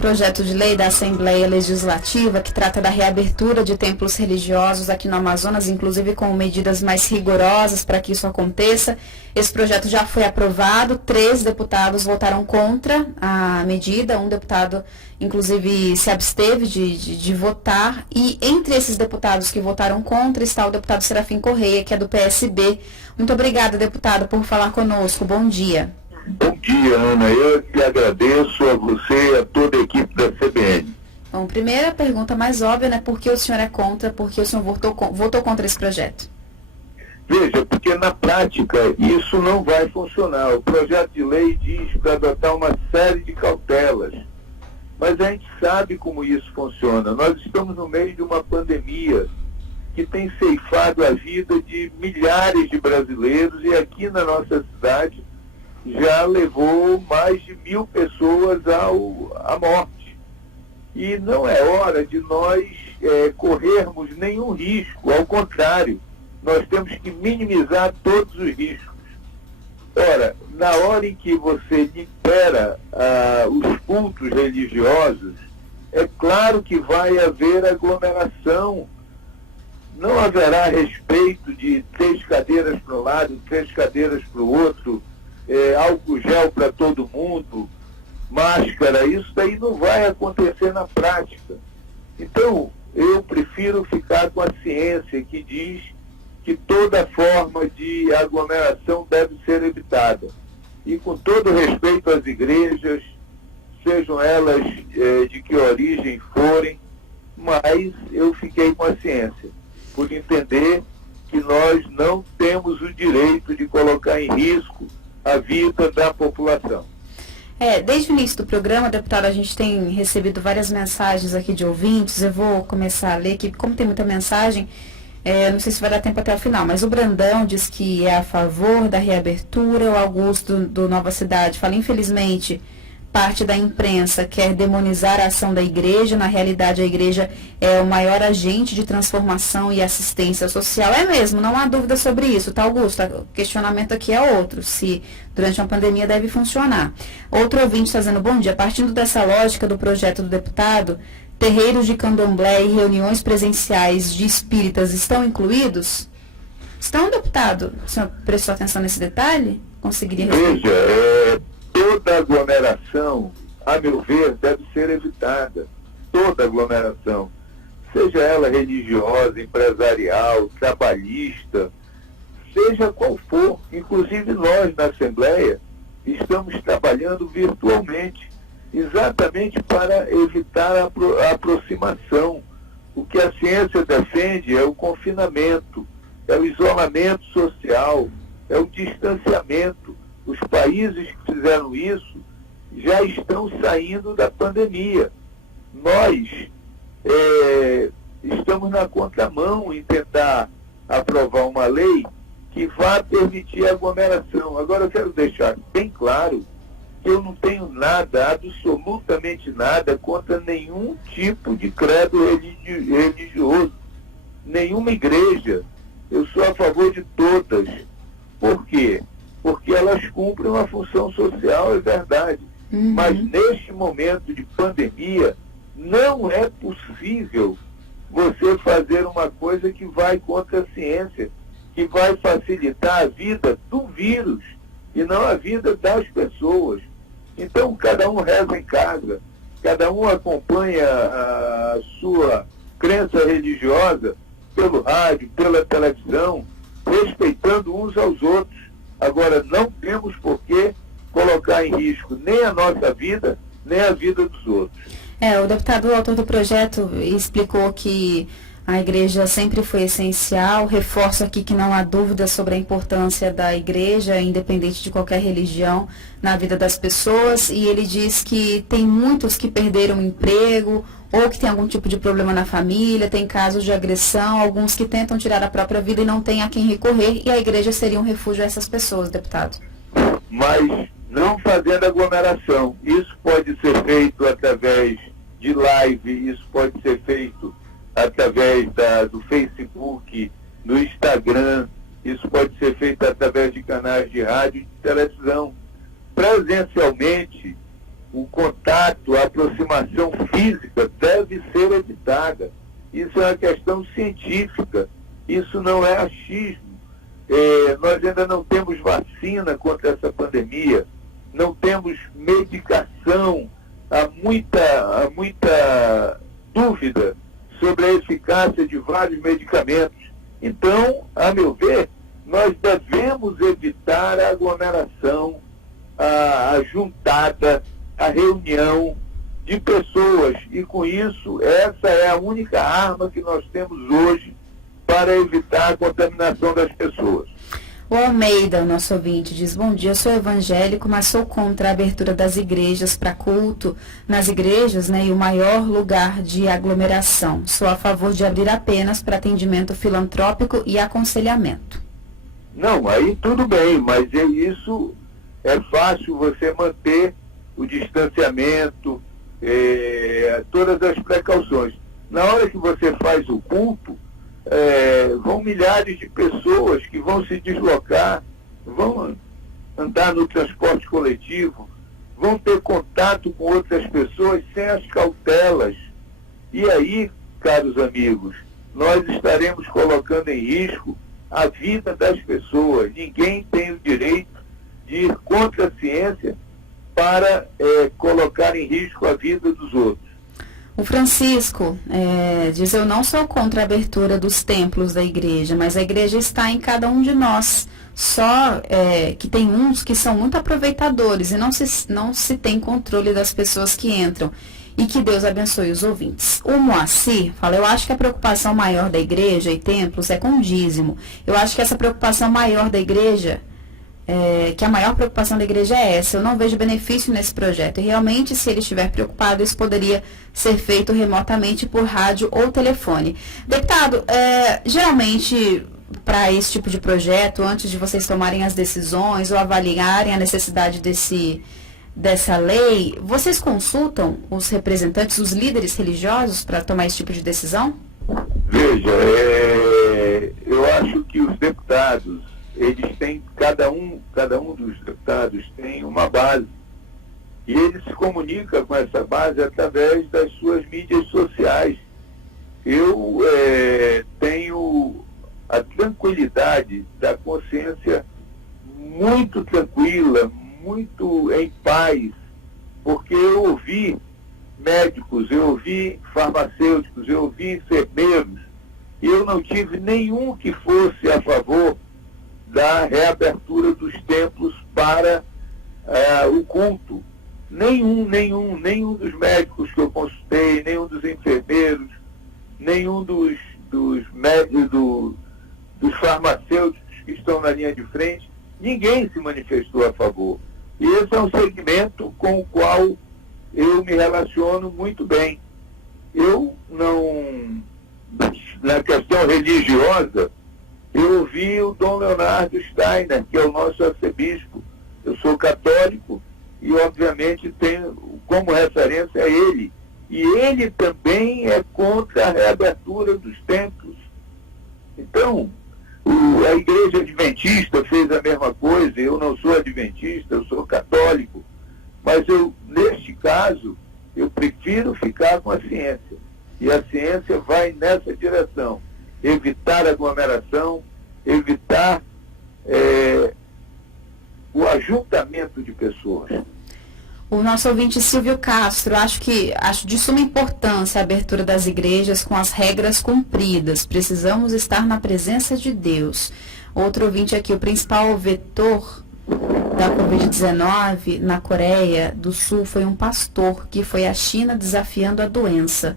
projeto de lei da Assembleia Legislativa que trata da reabertura de templos religiosos aqui no Amazonas, inclusive com medidas mais rigorosas para que isso aconteça. Esse projeto já foi aprovado, 3 deputados votaram contra a medida, um deputado, inclusive, se absteve de votar, e entre esses deputados que votaram contra está o deputado Serafim Correia, que é do PSB. Muito obrigada, deputado, por falar conosco. Bom dia. Bom dia, Ana. Eu que agradeço a você e a toda a equipe da CBN. Bom, primeira pergunta mais óbvia, né? Por que o senhor é contra? Por que o senhor votou contra esse projeto? Veja, porque na prática isso não vai funcionar. O projeto de lei diz para adotar uma série de cautelas. Mas a gente sabe como isso funciona. Nós estamos no meio de uma pandemia que tem ceifado a vida de milhares de brasileiros e aqui na nossa cidade já levou mais de 1.000 pessoas à morte. E não é hora de nós corrermos nenhum risco, ao contrário, nós temos que minimizar todos os riscos. Ora, na hora em que você libera os cultos religiosos, é claro que vai haver aglomeração. Não haverá respeito de 3 cadeiras para um lado, 3 cadeiras para o outro, álcool gel para todo mundo, máscara. Isso daí não vai acontecer na prática. Então, eu prefiro ficar com a ciência que diz que toda forma de aglomeração deve ser evitada. E com todo respeito às igrejas, sejam elas de que origem forem, mas eu fiquei com a ciência, por entender que nós não temos o direito de colocar em risco a vida da população. Desde o início do programa, deputado, a gente tem recebido várias mensagens aqui de ouvintes. Eu vou começar a ler, que como tem muita mensagem, não sei se vai dar tempo até o final, mas o Brandão diz que é a favor da reabertura. O Augusto do Nova Cidade fala, infelizmente, parte da imprensa quer demonizar a ação da igreja. Na realidade, a igreja é o maior agente de transformação e assistência social. É mesmo, não há dúvida sobre isso, tá, Augusto? O questionamento aqui é outro, se durante uma pandemia deve funcionar. Outro ouvinte está dizendo, bom dia, partindo dessa lógica do projeto do deputado, terreiros de candomblé e reuniões presenciais de espíritas estão incluídos? Estão, deputado? O senhor prestou atenção nesse detalhe? Conseguiria responder? Veja, toda aglomeração, a meu ver, deve ser evitada. Toda aglomeração. Seja ela religiosa, empresarial, trabalhista, seja qual for. Inclusive nós, na Assembleia, estamos trabalhando virtualmente, exatamente para evitar a aproximação. O que a ciência defende é o confinamento, é o isolamento social, é o distanciamento. Os países que fizeram isso já estão saindo da pandemia. Nós estamos na contramão em tentar aprovar uma lei que vá permitir a aglomeração. Agora eu quero deixar bem claro que eu não tenho nada, absolutamente nada, contra nenhum tipo de credo religioso, nenhuma igreja. Eu sou a favor de todas. Por quê? Porque elas cumprem uma função social, é verdade. Uhum. Mas neste momento de pandemia, não é possível você fazer uma coisa que vai contra a ciência, que vai facilitar a vida do vírus e não a vida das pessoas. Então, cada um reza em casa, cada um acompanha a sua crença religiosa pelo rádio, pela televisão, respeitando uns aos outros. Agora, não temos por que colocar em risco nem a nossa vida, nem a vida dos outros. O deputado, o autor do projeto, explicou que a igreja sempre foi essencial. Reforço aqui que não há dúvida sobre a importância da igreja, independente de qualquer religião, na vida das pessoas. E ele diz que tem muitos que perderam o emprego, ou que tem algum tipo de problema na família, tem casos de agressão, alguns que tentam tirar a própria vida e não tem a quem recorrer, e a igreja seria um refúgio a essas pessoas, deputado. Mas não fazendo aglomeração. Isso pode ser feito através de live, isso pode ser feito através do Facebook, no Instagram, isso pode ser feito através de canais de rádio e de televisão. Presencialmente, o contato, a aproximação aglomeração física deve ser evitada. Isso é uma questão científica, isso não é achismo. Nós ainda não temos vacina contra essa pandemia, não temos medicação, há muita dúvida sobre a eficácia de vários medicamentos. Então, a meu ver, nós devemos evitar a aglomeração, a juntada, a reunião de pessoas. E com isso, essa é a única arma que nós temos hoje para evitar a contaminação das pessoas. O Almeida, o nosso ouvinte, diz: bom dia, sou evangélico, mas sou contra a abertura das igrejas para culto nas igrejas, né, e o maior lugar de aglomeração. Sou a favor de abrir apenas para atendimento filantrópico e aconselhamento. Não, aí tudo bem, mas isso é fácil você manter o distanciamento, todas as precauções. Na hora que você faz o culto, vão milhares de pessoas que vão se deslocar, vão andar no transporte coletivo, vão ter contato com outras pessoas sem as cautelas. E aí, caros amigos, nós estaremos colocando em risco a vida das pessoas. Ninguém tem o direito de ir contra a ciência para colocar em risco a vida dos outros. O Francisco diz: eu não sou contra a abertura dos templos da igreja, mas a igreja está em cada um de nós. Só que tem uns que são muito aproveitadores e não se tem controle das pessoas que entram. E que Deus abençoe os ouvintes. O Moacir fala: eu acho que a preocupação maior da igreja e templos é com o dízimo. Eu acho que essa preocupação maior da igreja, que a maior preocupação da igreja é essa. Eu não vejo benefício nesse projeto. E realmente, se ele estiver preocupado, isso poderia ser feito remotamente por rádio ou telefone. Deputado, geralmente, para esse tipo de projeto, antes de vocês tomarem as decisões ou avaliarem a necessidade dessa lei, vocês consultam os representantes, os líderes religiosos para tomar esse tipo de decisão? Veja, eu acho que os deputados, eles têm, cada um dos deputados tem uma base. E ele se comunica com essa base através das suas mídias sociais. Eu tenho a tranquilidade da consciência muito tranquila, muito em paz, porque eu ouvi médicos, eu ouvi farmacêuticos, eu ouvi enfermeiros, e eu não tive nenhum que fosse a favor da reabertura dos templos para o culto. Nenhum dos médicos que eu consultei, nenhum dos enfermeiros, nenhum dos médicos, dos farmacêuticos que estão na linha de frente, ninguém se manifestou a favor. E esse é um segmento com o qual eu me relaciono muito bem. Eu não, na questão religiosa, eu ouvi o Dom Leonardo Steiner, que é o nosso arcebispo. Eu sou católico e, obviamente, tenho como referência ele. E ele também é contra a reabertura dos templos. Então, a Igreja Adventista fez a mesma coisa. Eu não sou adventista, eu sou católico. Mas neste caso, eu prefiro ficar com a ciência. E a ciência vai nessa direção. Evitar aglomeração, evitar o ajuntamento de pessoas. O nosso ouvinte Silvio Castro: acho de suma importância a abertura das igrejas com as regras cumpridas. Precisamos estar na presença de Deus. Outro ouvinte aqui: o principal vetor da Covid-19 na Coreia do Sul foi um pastor que foi à China desafiando a doença.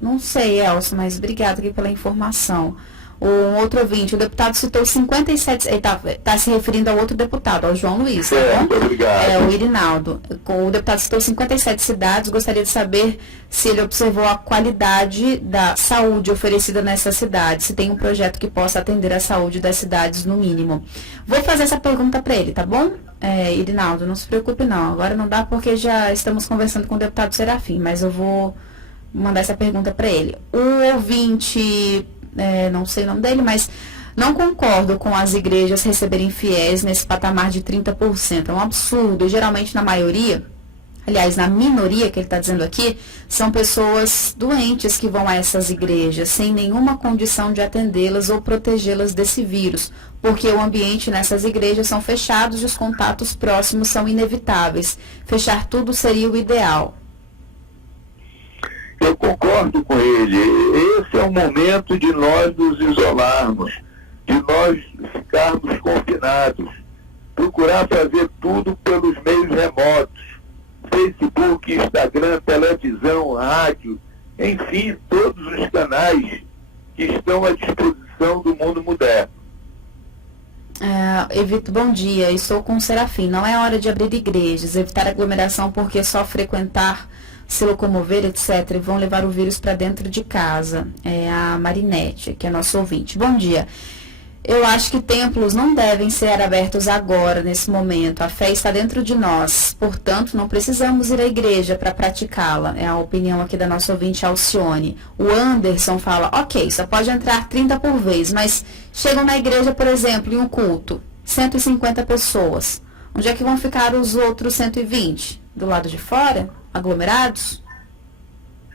Não sei, Elcio, mas obrigado aqui pela informação. Um outro ouvinte: o deputado citou 57... Ele está se referindo ao outro deputado, ao João Luiz, tá bom? Obrigado. O Irinaldo. O deputado citou 57 cidades. Gostaria de saber se ele observou a qualidade da saúde oferecida nessa cidade, se tem um projeto que possa atender a saúde das cidades no mínimo. Vou fazer essa pergunta para ele, tá bom? Irinaldo, não se preocupe não. Agora não dá porque já estamos conversando com o deputado Serafim, mas eu vou mandar essa pergunta para ele. O ouvinte... não sei o nome dele, mas não concordo com as igrejas receberem fiéis nesse patamar de 30%. É um absurdo. Geralmente, na maioria, aliás, na minoria que ele está dizendo aqui, são pessoas doentes que vão a essas igrejas sem nenhuma condição de atendê-las ou protegê-las desse vírus, porque o ambiente nessas igrejas são fechados e os contatos próximos são inevitáveis. Fechar tudo seria o ideal. Eu concordo com ele. Esse é o momento de nós nos isolarmos, de nós ficarmos confinados, procurar fazer tudo pelos meios remotos. Facebook, Instagram, televisão, rádio, enfim, todos os canais que estão à disposição do mundo moderno. Evito, bom dia, estou com o Serafim. Não é hora de abrir igrejas, evitar aglomeração porque só frequentar, se locomover, etc., vão levar o vírus para dentro de casa. É a Marinete, que é nosso ouvinte. Bom dia. Eu acho que templos não devem ser abertos agora, nesse momento. A fé está dentro de nós, portanto, não precisamos ir à igreja para praticá-la. É a opinião aqui da nossa ouvinte Alcione. O Anderson fala, ok, só pode entrar 30 por vez, mas chegam na igreja, por exemplo, em um culto, 150 pessoas. Onde é que vão ficar os outros 120? Do lado de fora? Aglomerados?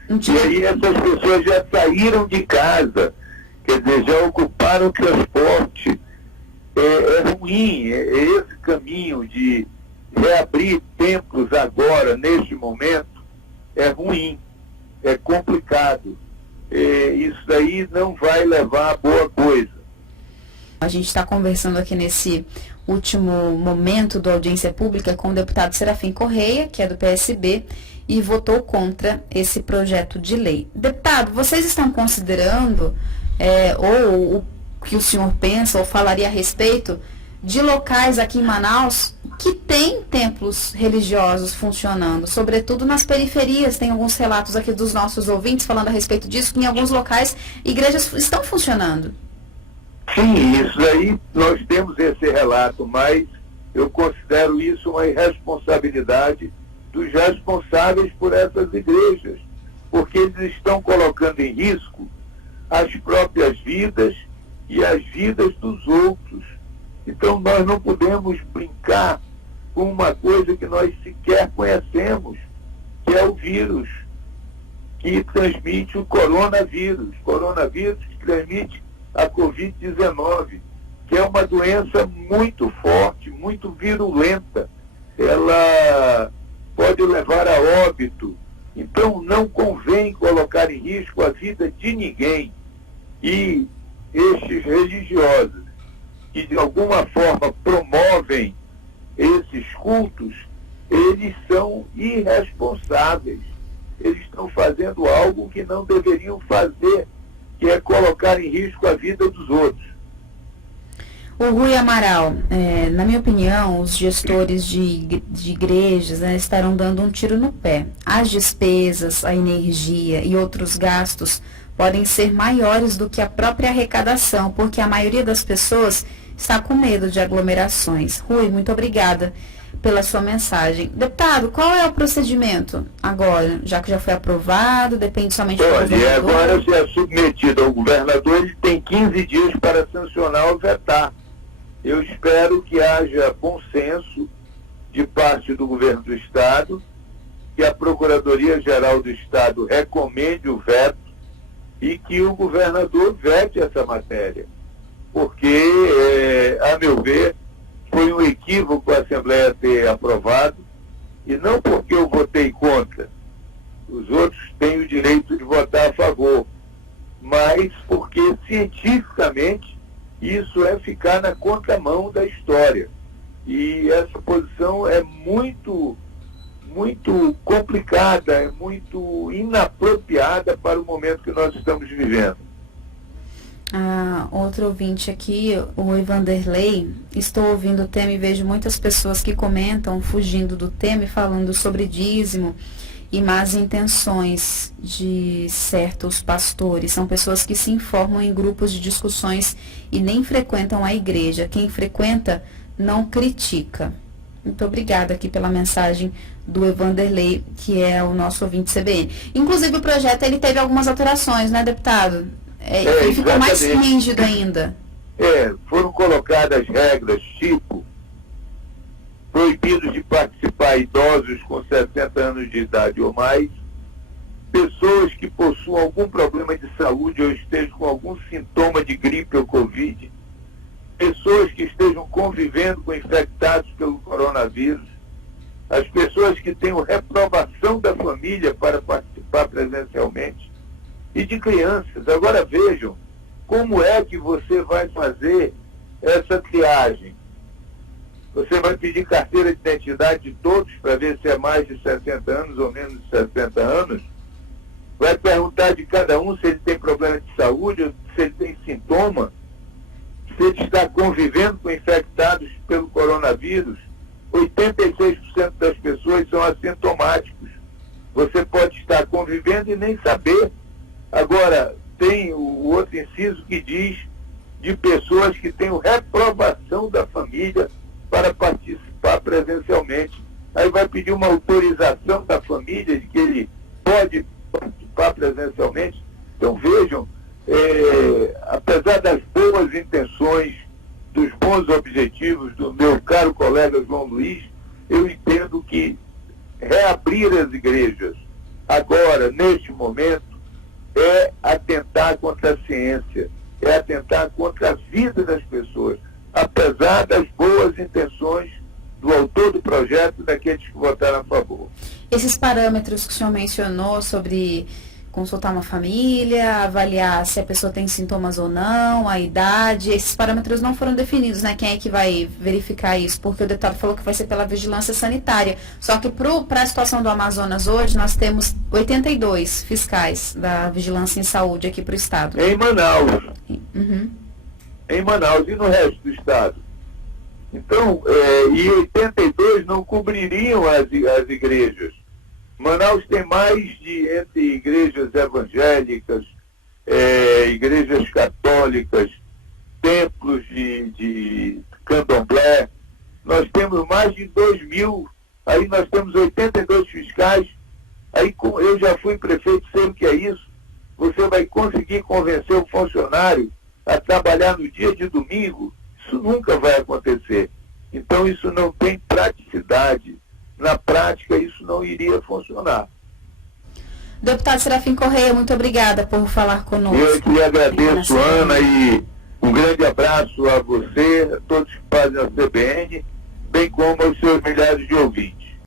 E aí essas pessoas já saíram de casa. Quer dizer, já ocuparam o transporte. É ruim, esse caminho de reabrir templos agora, neste momento, é ruim, é complicado. Isso daí não vai levar a boa coisa. A gente está conversando aqui nesse último momento da audiência pública com o deputado Serafim Correia, que é do PSB, e votou contra esse projeto de lei. Deputado, vocês estão considerando... ou o que o senhor pensa ou falaria a respeito de locais aqui em Manaus que tem templos religiosos funcionando, sobretudo nas periferias? Tem alguns relatos aqui dos nossos ouvintes falando a respeito disso, que em alguns locais igrejas estão funcionando. Sim, isso aí nós temos esse relato, mas eu considero isso uma irresponsabilidade dos responsáveis por essas igrejas, porque eles estão colocando em risco as próprias vidas e as vidas dos outros. Então nós não podemos brincar com uma coisa que nós sequer conhecemos, que é o vírus que transmite o coronavírus que transmite a Covid-19, que é uma doença muito forte, muito virulenta. Ela pode levar a óbito. Então não convém colocar em risco a vida de ninguém. E estes religiosos que de alguma forma promovem esses cultos, eles são irresponsáveis. Eles estão fazendo algo que não deveriam fazer, que é colocar em risco a vida dos outros. O Rui Amaral, na minha opinião, os gestores de igrejas estarão dando um tiro no pé. As despesas, a energia e outros gastos podem ser maiores do que a própria arrecadação, porque a maioria das pessoas está com medo de aglomerações. Rui, muito obrigada pela sua mensagem. Deputado, qual é o procedimento agora? Já que já foi aprovado, depende somente do governador? E agora, se é submetido ao governador, ele tem 15 dias para sancionar ou vetar. Eu espero que haja consenso de parte do governo do Estado, que a Procuradoria-Geral do Estado recomende o veto e que o governador vete essa matéria. Porque, a meu ver, foi um equívoco a Assembleia ter aprovado, e não porque eu votei contra. Os outros têm o direito de votar a favor, mas porque cientificamente isso é ficar na contramão da história. E essa posição é muito complicada, é muito inapropriada para o momento que nós estamos vivendo. Outro ouvinte aqui, o Evanderlei, estou ouvindo o tema e vejo muitas pessoas que comentam, fugindo do tema e falando sobre dízimo e más intenções de certos pastores. São pessoas que se informam em grupos de discussões e nem frequentam a igreja. Quem frequenta não critica. Muito obrigada aqui pela mensagem do Evanderlei, que é o nosso ouvinte CBN. Inclusive o projeto ele teve algumas alterações, né, deputado? Ele ficou mais rígido ainda. Foram colocadas regras tipo proibidos de participar idosos com 60 anos de idade ou mais, pessoas que possuam algum problema de saúde ou estejam com algum sintoma de gripe ou Covid, pessoas que estejam convivendo com infectados pelo coronavírus, as pessoas que tenham reprovação da família para participar presencialmente, e de crianças. Agora vejam como é que você vai fazer essa triagem. Você vai pedir carteira de identidade de todos para ver se é mais de 60 anos ou menos de 60 anos. Vai perguntar de cada um se ele tem problema de saúde, se ele tem sintoma, se ele está convivendo com infectados pelo coronavírus. 86% das pessoas são assintomáticos. Você pode estar convivendo e nem saber. Agora, tem o outro inciso que diz de pessoas que têm reprovação da família para participar presencialmente. Aí vai pedir uma autorização da família de que ele pode participar presencialmente. Então vejam, apesar das boas intenções, dos bons objetivos do meu caro colega João Luiz, eu entendo que reabrir as igrejas agora, neste momento, é atentar contra a ciência, é atentar contra a vida das pessoas, apesar das boas intenções do autor do projeto e daqueles que votaram a favor. Esses parâmetros que o senhor mencionou sobre consultar uma família, avaliar se a pessoa tem sintomas ou não, a idade, esses parâmetros não foram definidos, né? Quem é que vai verificar isso? Porque o deputado falou que vai ser pela vigilância sanitária. Só que para a situação do Amazonas hoje, nós temos 82 fiscais da vigilância em saúde aqui para o estado. Em Manaus. Uhum. Em Manaus e no resto do estado. Então, e 82 não cobririam as igrejas. Manaus tem mais de, entre igrejas evangélicas, igrejas católicas, templos de candomblé, nós temos mais de 2.000, aí nós temos 82 fiscais, aí eu já fui prefeito, sei o que é isso, você vai conseguir convencer o funcionário a trabalhar no dia de domingo? Isso nunca vai acontecer. Então isso não tem praticidade. Na prática, isso não iria funcionar. Deputado Serafim Correia, muito obrigada por falar conosco. Eu que agradeço, Ana, e um grande abraço a você, a todos que fazem a CBN, bem como aos seus milhares de ouvintes.